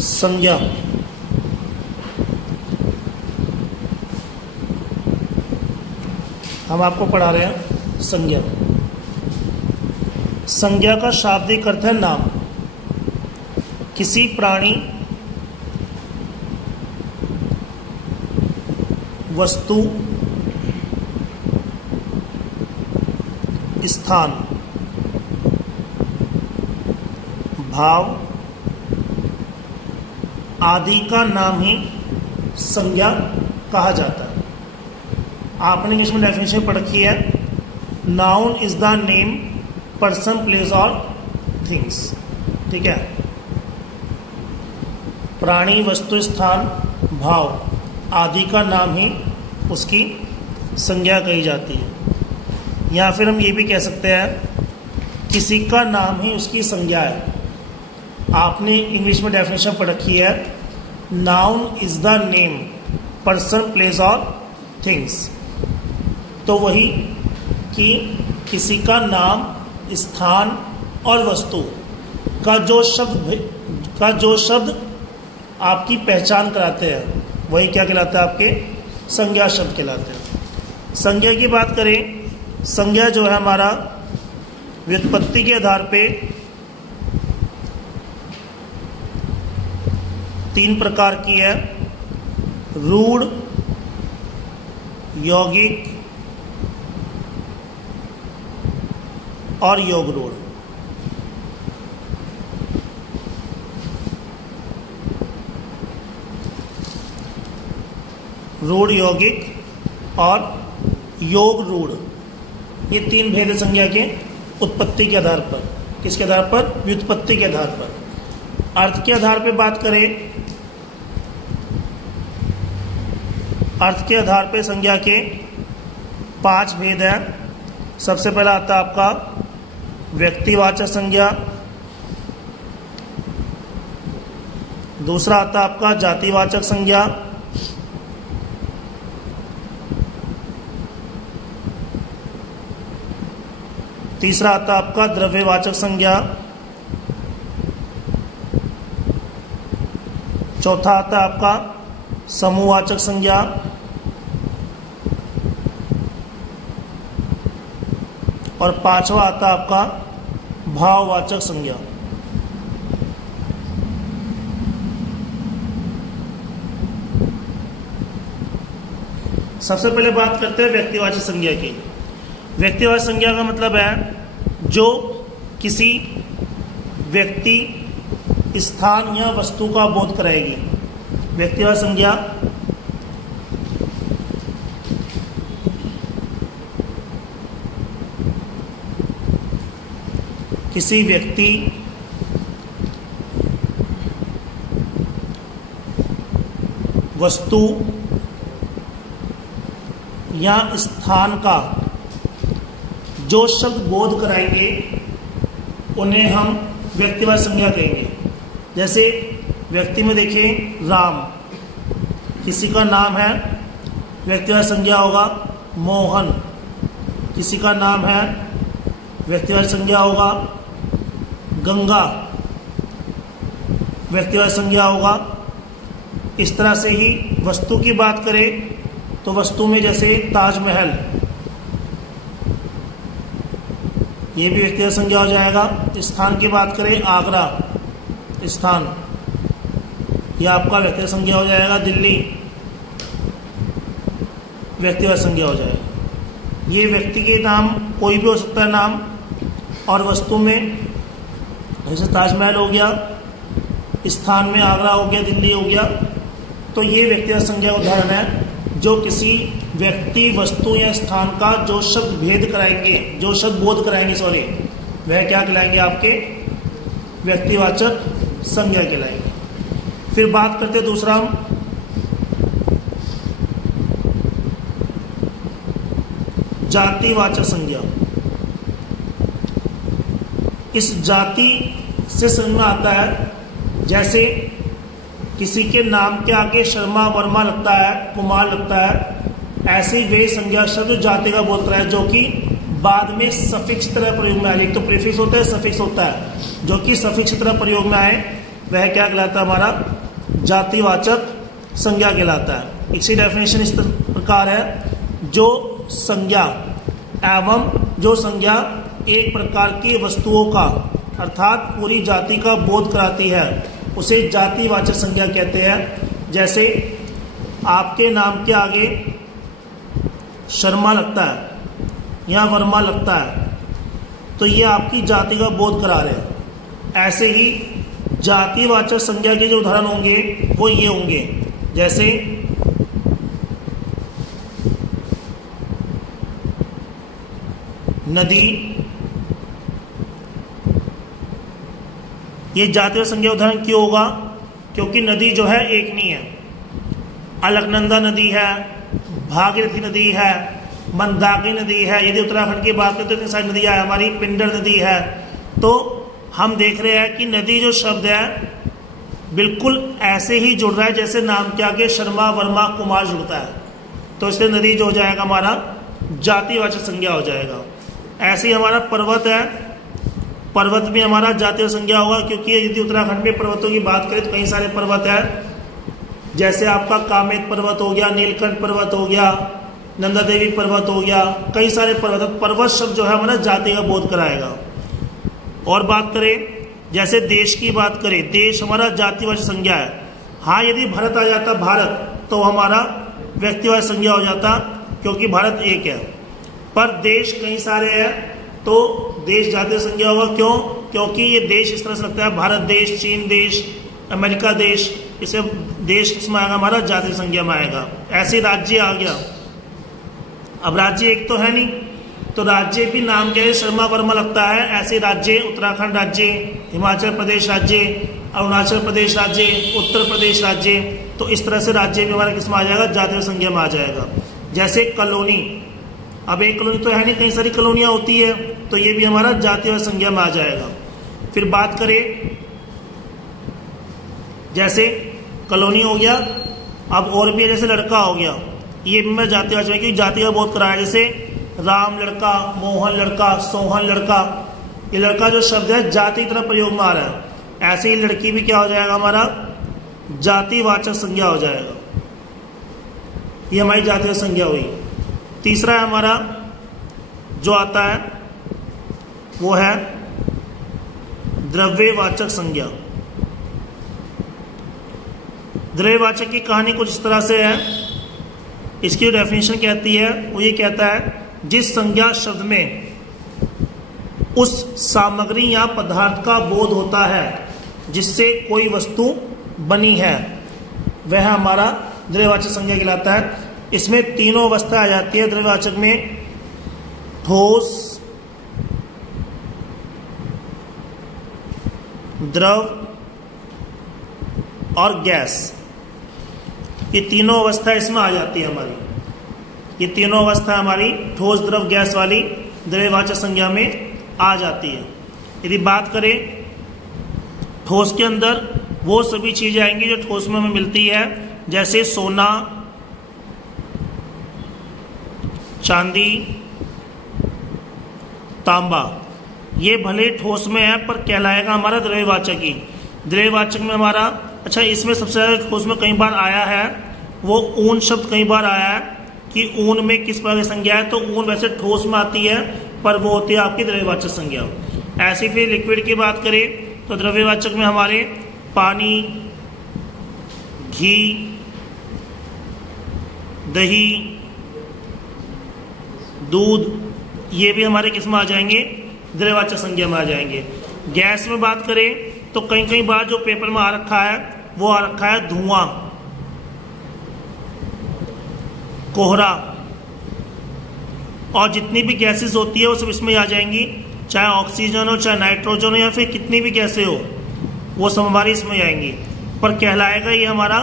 संज्ञा। हम आपको पढ़ा रहे हैं संज्ञा। संज्ञा का शाब्दिक अर्थ है नाम। किसी प्राणी, वस्तु, स्थान, भाव आदि का नाम ही संज्ञा कहा जाता है। आपने इंग्लिश में डेफिनेशन पढ़ रखी है, noun is the name, person, place और थिंग्स। ठीक है, प्राणी, वस्तु, स्थान, भाव आदि का नाम ही उसकी संज्ञा कही जाती है। या फिर हम ये भी कह सकते हैं किसी का नाम ही उसकी संज्ञा है। आपने इंग्लिश में डेफिनेशन पढ़ रखी है, noun is the name, person, place और थिंग्स। तो वही कि किसी का नाम, स्थान और वस्तु का जो शब्द आपकी पहचान कराते हैं वही क्या कहलाता है, आपके संज्ञा शब्द कहलाते हैं। संज्ञा की बात करें, संज्ञा जो है हमारा व्युत्पत्ति के आधार पे 3 प्रकार की है, रूढ़, यौगिक और योग रूढ़। रूढ़, यौगिक और योग रूढ़, ये 3 भेद संज्ञा के उत्पत्ति के आधार पर। किसके आधार पर? व्युत्पत्ति के आधार पर। अर्थ के आधार पर बात करें, अर्थ के आधार पर संज्ञा के 5 भेद हैं। सबसे पहला आता है आपका व्यक्तिवाचक संज्ञा, दूसरा आता है आपका जातिवाचक संज्ञा, तीसरा आता है आपका द्रव्यवाचक संज्ञा, चौथा आता है आपका समूहवाचक संज्ञा, और 5वां आता है आपका भाववाचक संज्ञा। सबसे पहले बात करते हैं व्यक्तिवाचक संज्ञा की। व्यक्तिवाचक संज्ञा का मतलब है जो किसी व्यक्ति, स्थान या वस्तु का बोध कराएगी। व्यक्तिवाचक संज्ञा किसी व्यक्ति, वस्तु या स्थान का जो शब्द बोध कराएंगे उन्हें हम व्यक्तिवाचक संज्ञा कहेंगे। जैसे व्यक्ति में देखें, राम किसी का नाम है, व्यक्तिवाचक संज्ञा होगा मोहन। किसी का नाम है, व्यक्तिवाचक संज्ञा होगा गंगा, व्यक्तिवाचक संज्ञा होगा। इस तरह से ही वस्तु की बात करें तो वस्तु में जैसे ताजमहल, ये भी व्यक्तिगत संज्ञा हो जाएगा। स्थान की बात करें, आगरा स्थान, यह आपका व्यक्तिगत संज्ञा हो जाएगा। दिल्ली व्यक्तिगत संज्ञा हो जाएगा। ये व्यक्ति के नाम कोई भी हो सकता है नाम, और वस्तु में जैसे ताजमहल हो गया, स्थान में आगरा हो गया, दिल्ली हो गया। तो ये व्यक्तिगत संज्ञा उदाहरण है जो किसी व्यक्ति, वस्तु या स्थान का जो शब्द भेद कराएंगे, जो शब्द बोध कराएंगे, वह क्या कहलाएंगे, आपके व्यक्तिवाचक संज्ञा कहलाएंगे। फिर बात करते हैं दूसरा हम जातिवाचक संज्ञा। इस जाति से समझ में आता है जैसे किसी के नाम के आगे शर्मा, वर्मा लगता है, कुमार लगता है, ऐसे ही वे संज्ञा शब्द जाति का बोलता है जो कि बाद में सफिक्स तरह प्रयोग में आए। एक तो प्रीफिक्स होता है, सफिक्स होता है, जो कि सफिक्स तरह प्रयोग में आए। वह क्या कहलाता है, हमारा जातिवाचक संज्ञा कहलाता है। इसकी डेफिनेशन इस प्रकार है, जो संज्ञा एक प्रकार की वस्तुओं का अर्थात पूरी जाति का बोध कराती है, उसे जातिवाचक संज्ञा कहते हैं। जैसे आपके नाम के आगे शर्मा लगता है या वर्मा लगता है, तो ये आपकी जाति का बोध करा रहे हैं। ऐसे ही जातिवाचक संज्ञा के जो उदाहरण होंगे वो ये होंगे, जैसे नदी, ये जातिवाचक संज्ञा उदाहरण क्यों होगा, क्योंकि नदी जो है एक नहीं है। अलकनंदा नदी है, भागीरथी नदी है, मंदाकिनी नदी है। यदि उत्तराखंड की बात करें तो इतनी सारी नदियां है, हमारी पिंडर नदी है। तो हम देख रहे हैं कि नदी जो शब्द है बिल्कुल ऐसे ही जुड़ रहा है जैसे नाम के आगे शर्मा वर्मा कुमार जुड़ता है, तो इसलिए नदी जो हो जाएगा हमारा जातिवाचक संज्ञा हो जाएगा। ऐसे ही हमारा पर्वत है, पर्वत भी हमारा जातिवाचक संज्ञा होगा, क्योंकि यदि उत्तराखंड में पर्वतों की बात करें तो कई सारे पर्वत है, जैसे आपका कामेत पर्वत हो गया, नीलकंठ पर्वत हो गया, नंदा देवी पर्वत हो गया, कई सारे पर्वत। पर्वत शब्द जो है हमारा जाति का बोध कराएगा। और बात करें जैसे देश की बात करें, देश हमारा जातिवाचक संज्ञा है। हाँ, यदि भारत आ जाता भारत तो हमारा व्यक्तिवाचक संज्ञा हो जाता, क्योंकि भारत एक है। पर देश कई सारे हैं तो देश जातीय संज्ञा होगा। क्यों? क्योंकि ये देश इस तरह से लगता है, भारत देश, चीन देश, अमेरिका देश, इसे देश किसमें आएगा, हमारा जातीय संज्ञा में आएगा। ऐसे राज्य आ गया। अब राज्य एक तो है नहीं, तो राज्य भी नाम के शर्मा वर्मा लगता है। ऐसे राज्य उत्तराखंड राज्य, हिमाचल प्रदेश राज्य, अरुणाचल प्रदेश राज्य, उत्तर प्रदेश राज्य, तो इस तरह से राज्य भी हमारा किसमें आ जाएगा, जातीय संज्ञा में आ जाएगा। जैसे कॉलोनी, अब एक कॉलोनी तो है नहीं, कई सारी कॉलोनियां होती है, तो ये भी हमारा जातीय संज्ञा में आ जाएगा। फिर बात करें जैसे कॉलोनी हो गया, अब और भी जैसे लड़का हो गया, ये भी मैं जातीय क्योंकि जाति का बोध कराया। जैसे राम लड़का, मोहन लड़का, सोहन लड़का, ये लड़का जो शब्द है जाति की तरह प्रयोग में आ रहा है। ऐसे ही लड़की भी क्या हो जाएगा, हमारा जातिवाचक संज्ञा हो जाएगा। ये हमारी जातीय संज्ञा हुई। तीसरा है हमारा जो आता है वो है द्रव्यवाचक संज्ञा। द्रव्यवाचक की कहानी कुछ इस तरह से है। इसकी डेफिनेशन कहती है, वो ये कहता है, जिस संज्ञा शब्द में उस सामग्री या पदार्थ का बोध होता है जिससे कोई वस्तु बनी है, वह हमारा द्रव्यवाचक संज्ञा कहलाता है। इसमें तीनों अवस्था आ जाती है द्रव्यवाचक में, ठोस, द्रव और गैस। ये तीनों अवस्था इसमें आ जाती है हमारी। ये तीनों अवस्था हमारी ठोस, द्रव, गैस वाली द्रव्यवाचक संज्ञा में आ जाती है। यदि बात करें ठोस के अंदर, वो सभी चीजें आएंगी जो ठोस में हमें मिलती है, जैसे सोना, चांदी, तांबा। ये भले ठोस में है पर कहलाएगा हमारा द्रव्यवाचक ही। द्रव्यवाचक में हमारा, अच्छा, इसमें सबसे ज्यादा ठोस में कई बार आया है वो ऊन शब्द कई बार आया है कि ऊन में किस प्रकार की संज्ञा है, तो ऊन वैसे ठोस में आती है पर वो होती है आपकी द्रव्यवाचक संज्ञा। ऐसे फिर लिक्विड की बात करें तो द्रव्यवाचक में हमारे पानी, घी, दही, दूध, ये भी हमारे किस में आ जाएंगे, द्रव्यवाचक संज्ञा में आ जाएंगे। गैस में बात करें तो कई कई बार जो पेपर में आ रखा है वो आ रखा है धुआं, कोहरा, और जितनी भी गैसेस होती है वो सब इसमें आ जाएंगी, चाहे ऑक्सीजन हो, चाहे नाइट्रोजन हो, या फिर कितनी भी गैसें हो, वो सब हमारी इसमें आएंगी। पर कहलाएगा ये हमारा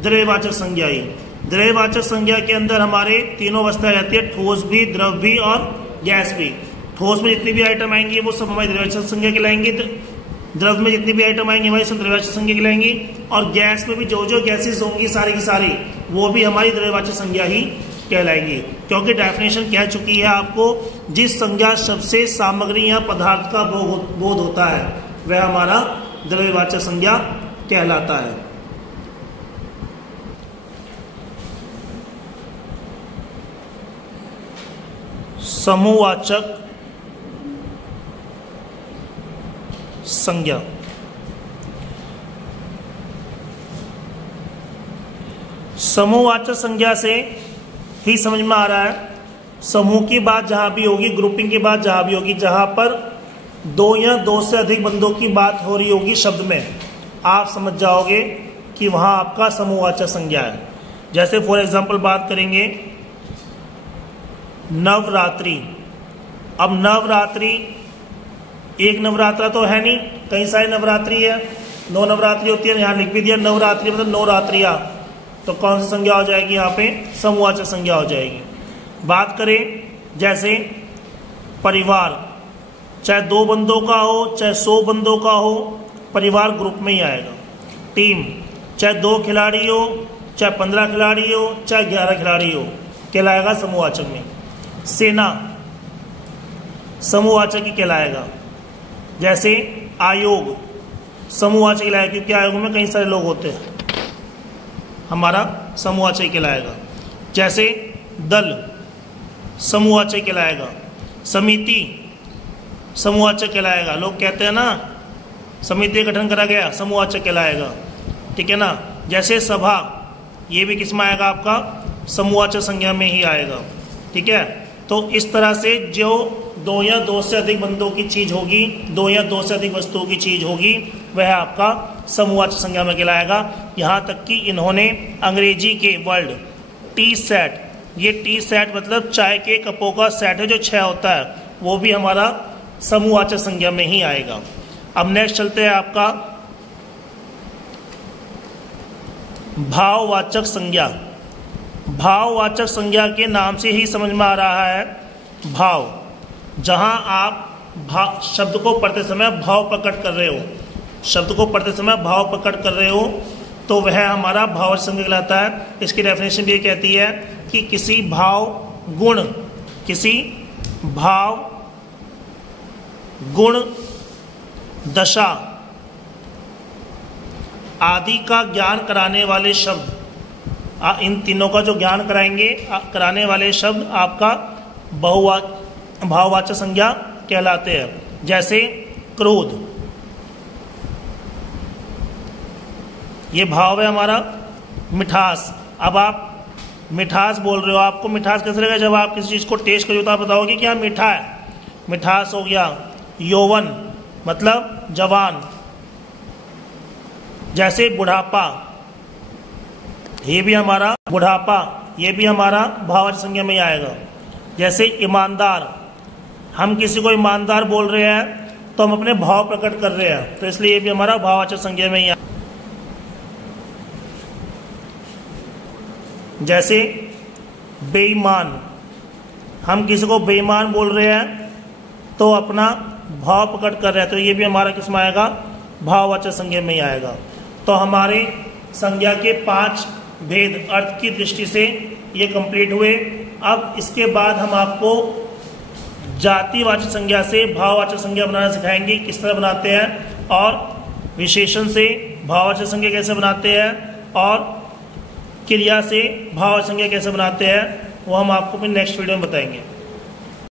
द्रव्यवाचक संज्ञा ही। द्रव्यवाचक संज्ञा के अंदर हमारे तीनों अवस्था रहती है, ठोस भी, द्रव भी और गैस भी। ठोस में जितनी भी आइटम आएंगी वो सब हमारी द्रव्यवाचक संज्ञा कहलाएंगी, द्रव में जितनी भी आइटम आएंगी हमारी सब द्रव्यवाचक संज्ञा कहलाएंगी, और गैस में भी जो जो गैसेस होंगी सारी की सारी वो भी हमारी द्रव्यवाचक संज्ञा ही कहलाएंगी। क्योंकि डेफिनेशन कह चुकी है आपको, जिस संज्ञा शब्द से सामग्री या पदार्थ का बोध होता है वह हमारा द्रव्यवाचक संज्ञा कहलाता है। समूहवाचक संज्ञा। समूहवाचक संज्ञा से ही समझ में आ रहा है, समूह की बात जहां भी होगी, ग्रुपिंग की बात जहां भी होगी, जहां पर दो या दो से अधिक बंदों की बात हो रही होगी शब्द में, आप समझ जाओगे कि वहां आपका समूहवाचक संज्ञा है। जैसे फॉर एग्जांपल बात करेंगे नवरात्रि। अब नवरात्रि एक नवरात्रा तो है नहीं, कई सारी नवरात्रि है, 9 नवरात्रि होती है, यहाँ लिख भी दिया नवरात्रि मतलब 9 रात्रियां, तो कौन सी संज्ञा हो जाएगी यहाँ पे? समूहवाचक संज्ञा हो जाएगी। बात करें जैसे परिवार, चाहे 2 बंदों का हो चाहे 100 बंदों का हो, परिवार ग्रुप में ही आएगा। टीम, चाहे 2 खिलाड़ी हो चाहे 15 खिलाड़ी हो चाहे 11 खिलाड़ी हो, कहलाएगा समूहवाचक में। सेना समूहवाचक ही कहलाएगा। जैसे आयोग समूहवाचक कहलाएगा, क्योंकि आयोग में कई सारे लोग होते हैं, हमारा समूहवाचक कहलाएगा। जैसे दल समूहवाचक कहलाएगा। समिति समूहवाचक कहलाएगा। लोग कहते हैं ना समिति का गठन करा गया, समूहवाचक कहलाएगा, ठीक है ना। जैसे सभा, ये भी किस में आएगा? आपका समूहवाचक संज्ञा में ही आएगा, ठीक है। तो इस तरह से जो 2 या 2 से अधिक बंदों की चीज होगी, 2 या 2 से अधिक वस्तुओं की चीज होगी, वह आपका समूहवाचक संज्ञा में कहलाएगा। यहाँ तक कि इन्होंने अंग्रेजी के वर्ड टी सेट, ये टी सेट मतलब चाय के कपों का सेट है जो 6 होता है, वो भी हमारा समूहवाचक संज्ञा में ही आएगा। अब नेक्स्ट चलते हैं आपका भाववाचक संज्ञा। भाववाचक संज्ञा के नाम से ही समझ में आ रहा है भाव, जहां आप शब्द को पढ़ते समय भाव प्रकट कर रहे हो, शब्द को पढ़ते समय भाव प्रकट कर रहे हो, तो वह हमारा भाववाचक संज्ञा कहलाता है। इसकी डेफिनेशन भी ये कहती है कि किसी भाव गुण, किसी भाव गुण दशा आदि का ज्ञान कराने वाले शब्द, इन तीनों का जो ज्ञान कराएंगे कराने वाले शब्द आपका भाववाचक संज्ञा कहलाते हैं। जैसे क्रोध, ये भाव है हमारा। मिठास, अब आप मिठास बोल रहे हो, आपको मिठास कैसे लगेगा? जब आप किसी चीज को टेस्ट करोगे तो आप बताओगे कि हाँ मीठा है, मिठास हो गया। यौवन मतलब जवान। जैसे बुढ़ापा, ये भी हमारा बुढ़ापा, ये भी हमारा भाववाचक संज्ञा में ही आएगा। जैसे ईमानदार, हम किसी को ईमानदार बोल रहे हैं तो हम अपने भाव प्रकट कर रहे हैं, तो इसलिए ये भी हमारा भाववाचक संज्ञा में ही आएगा। जैसे बेईमान, हम किसी को बेईमान बोल रहे हैं तो अपना भाव प्रकट कर रहे हैं, तो ये भी हमारा किस में आएगा? भाववाचक संज्ञा में ही आएगा। तो हमारे संज्ञा के 5 भेद अर्थ की दृष्टि से ये कंप्लीट हुए। अब इसके बाद हम आपको जातिवाचक संज्ञा से भाववाचक संज्ञा बनाना सिखाएंगे, किस तरह बनाते हैं, और विशेषण से भाववाचक संज्ञा कैसे बनाते हैं, और क्रिया से भाववाचक संज्ञा कैसे बनाते हैं, वो हम आपको फिर नेक्स्ट वीडियो में बताएंगे।